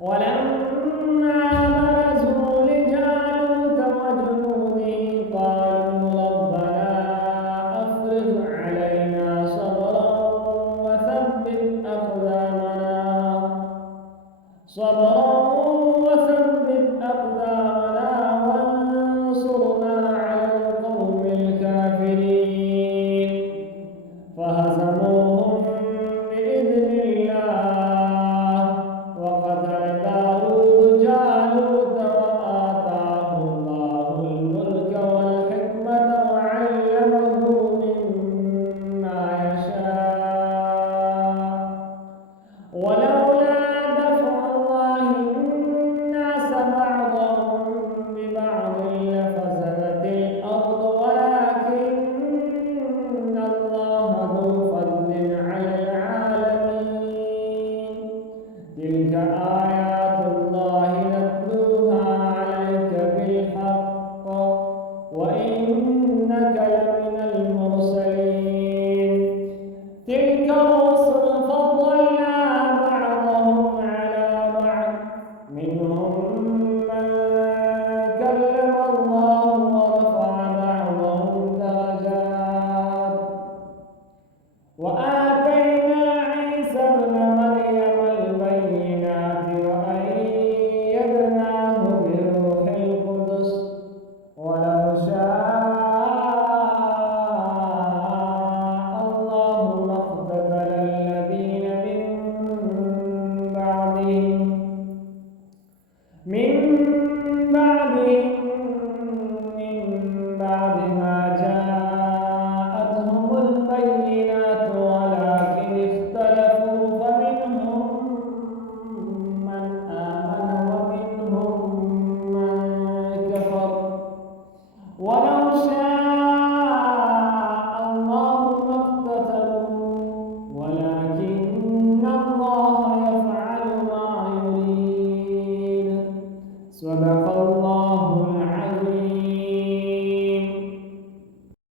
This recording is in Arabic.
ولما برزوا لجالوت وجنوده قالوا ربنا أفرغ علينا صبرا وثبت أقدامنا وانصرنا على القوم الكافرين فهزموهم بإذن الله وقتل داود جالوت وآتاه الله الملك والحكمة وعلمه مما يشاء ولولا دفع الله الناس بعضهم ببعض لفسدت الأرض ولكن الله ذو فضل على العالمين تلك آيات الله نتلوها عليك بالحق وإنك لمن المرسلين تلك الرسل فضلنا بعضهم على بعض منهم